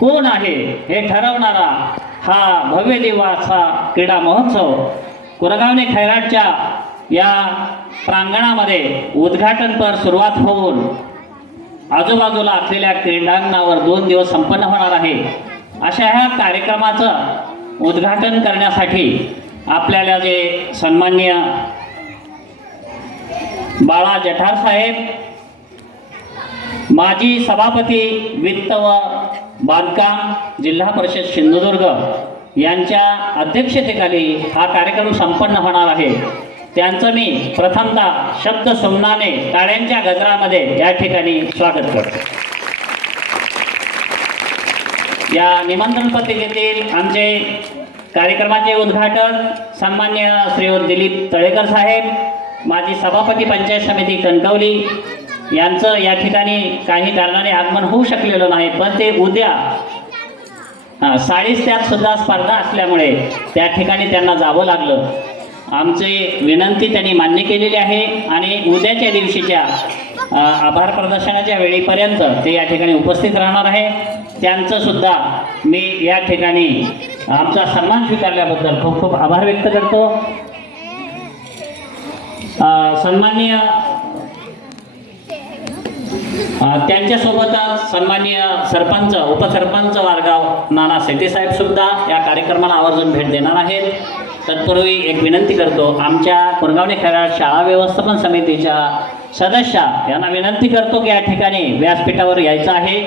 कोण आहे हे ठरवणारा हा भव्य दिवाचा क्रीडा महोत्सव कुरगावणे खैराटच्या या प्रांगणामध्ये उद्घाटनपर सुरुवात होऊन आजूबाजूला असलेल्या क्रीडांगणावर 2 दिवस संपन्न होणार आहे। अशा ह्या कार्यक्रमाचं उद्घाटन करण्यासाठी आपल्याला जे सन्माननीय बाळा जठार साहेब, माजी सभापती वित्त व बांधकाम जिल्हा परिषद सिंधुदुर्ग यांच्या अध्यक्षतेखाली हा कार्यक्रम संपन्न होणार आहे। त्यांचं मी प्रथमतः शब्द सुमनाने टाळ्यांच्या गजरामध्ये या ठिकाणी स्वागत करतो। या निमंत्रण पत्रिकेतील आमचे कार्यक्रमाचे उद्घाटन सन्माननीय श्रीयुत दिलीप तळेकर साहेब, माजी सभापती पंचायत समिती कणकवली यांचं या ठिकाणी काही कारणाने आगमन होऊ शकलेलं नाही, पण ते उद्या साडीस त्यात सुद्धा स्पर्धा असल्यामुळे त्या ठिकाणी त्यांना जावं लागलं। आमची विनंती त्यांनी मान्य केलेली आहे आणि उद्याच्या दिवशीच्या आभार प्रदर्शनाच्या वेळेपर्यंत ते या ठिकाणी उपस्थित राहणार आहे। त्यांचं सुद्धा मी या ठिकाणी आमचा सन्मान स्वीकारल्याबद्दल खूप खूप आभार व्यक्त करतो। सन्माननीय त्यांच्यासोबतच सन्माननीय सरपंच उपसरपंच वारगाव नाना सेटे साहेब सुद्धा या कार्यक्रमाला आवर्जून भेट देणार आहेत। तत्पूर्वी एक विनंती करतो, आमच्या कुरगावणे खैराट शाळा व्यवस्थापन समितीच्या सदस्या यांना विनंती करतो की या ठिकाणी व्यासपीठावर यायचं आहे।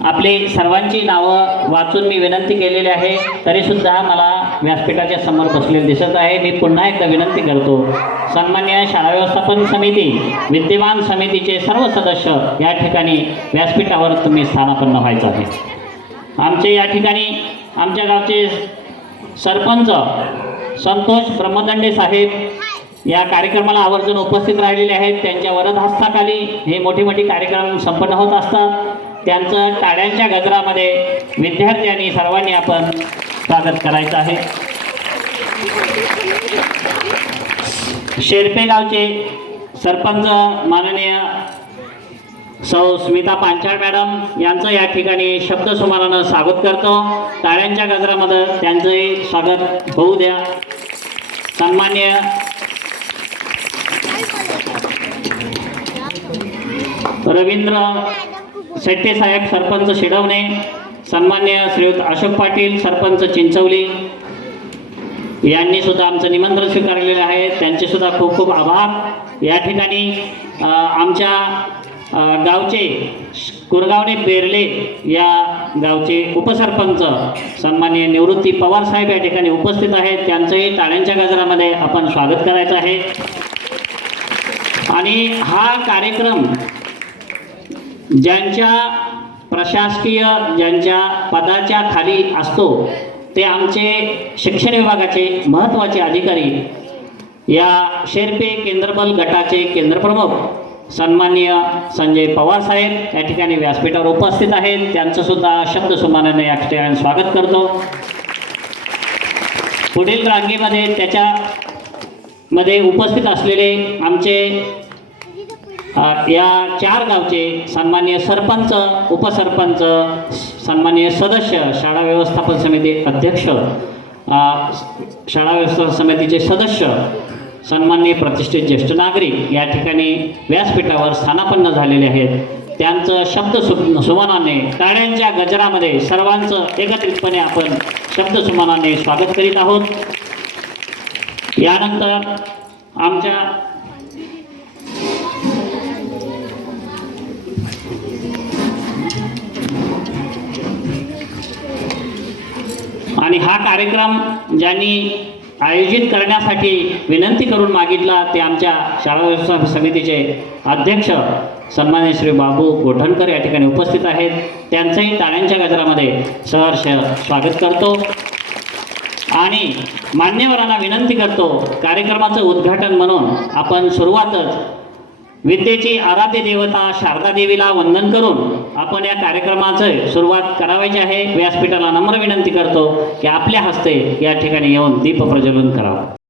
आपली सर्वांची नावं वाचून मी विनंती केलेली आहे, तरीसुद्धा मला व्यासपीठाच्या समोर बसलेले दिसत आहे। मी पुन्हा एकदा विनंती करतो, सन्मान्य शाळा व्यवस्थापन समिती विद्यमान समितीचे सर्व सदस्य या ठिकाणी व्यासपीठावर तुम्ही स्थानापन्न व्हायचं आहे। आमचे या ठिकाणी आमच्या गावचे सरपंच संतोष ब्रह्मदंडे साहेब या कार्यक्रमाला आवर्जून उपस्थित राहिलेले आहेत। त्यांच्या वरदहस्ताखाली हे मोठे मोठे कार्यक्रम संपन्न होत असतात। त्यांचं टाळ्यांच्या गजरामध्ये विद्यार्थ्यांनी सर्वांनी आपण स्वागत करायचं आहे। शेरपे गावचे सरपंच माननीय सौ स्मिता पांचाळ मॅडम यांचं या ठिकाणी शब्द सुमनानं स्वागत करतो। टाळ्यांच्या गजरामध्ये त्यांचंही स्वागत होऊ द्या। सन्माननीय रवींद्र शेट्टे साहेब सरपंच शिडवणे, सन्मान्य श्रीयुत अशोक पाटील सरपंच चिंचवली यांनी सुद्धा आमचं निमंत्रण स्वीकारलेलं आहे। त्यांचे सुद्धा खूप खूप आभार। या ठिकाणी आमच्या गावचे कुरगावणे बेर्ले या गावचे उपसरपंच सन्माननीय निवृत्ती पवार साहेब या ठिकाणी उपस्थित आहेत। त्यांचंही टाळ्यांच्या गजरामध्ये आपण स्वागत करायचं आहे। आणि हा कार्यक्रम ज्यांच्या प्रशासकीय ज्यांच्या पदाच्या खाली असतो ते आमचे शिक्षण विभागाचे महत्त्वाचे अधिकारी, या शेरपे केंद्रबल गटाचे केंद्रप्रमुख सन्माननीय संजय पवार साहेब या ठिकाणी व्यासपीठावर उपस्थित आहेत। त्यांचं सुद्धा शब्द सुमनाने या ठिकाणी स्वागत करतो। पुढील रांगेमध्ये त्याच्यामध्ये उपस्थित असलेले आमचे या 4 गावचे सन्माननीय सरपंच उपसरपंच सन्माननीय सदस्य शाळा व्यवस्थापन समिती अध्यक्ष शाळा व्यवस्थापन समितीचे सदस्य सन्माननीय प्रतिष्ठित ज्येष्ठ नागरिक या ठिकाणी व्यासपीठावर स्थानापन्न झालेले आहेत। त्यांचं शब्द सुमनाने टाळ्यांच्या गजरामध्ये सर्वांचं एकत्रितपणे आपण शब्द सुमनाने स्वागत करीत आहोत। यानंतर आमच्या आणि हा कार्यक्रम ज्यांनी आयोजित करण्यासाठी विनंती करून मागितला ते आमच्या शाळा व्यवस्थापन समितीचे अध्यक्ष सन्माननीय श्री बाबू गोठणकर या ठिकाणी उपस्थित आहेत। त्यांचंही टाळ्यांच्या गजरामध्ये सहर्ष स्वागत करतो आणि मान्यवरांना विनंती करतो, कार्यक्रमाचं उद्घाटन म्हणून आपण सुरुवातच विद्येची आराध्य देवता शारदा देवीला वंदन करून आपण या कार्यक्रमाची सुरुवात करावायची आहे। व्यासपीठाला नम्र विनंती करतो की आपल्या हस्ते या ठिकाणी येऊन दीप प्रज्वलन करावं।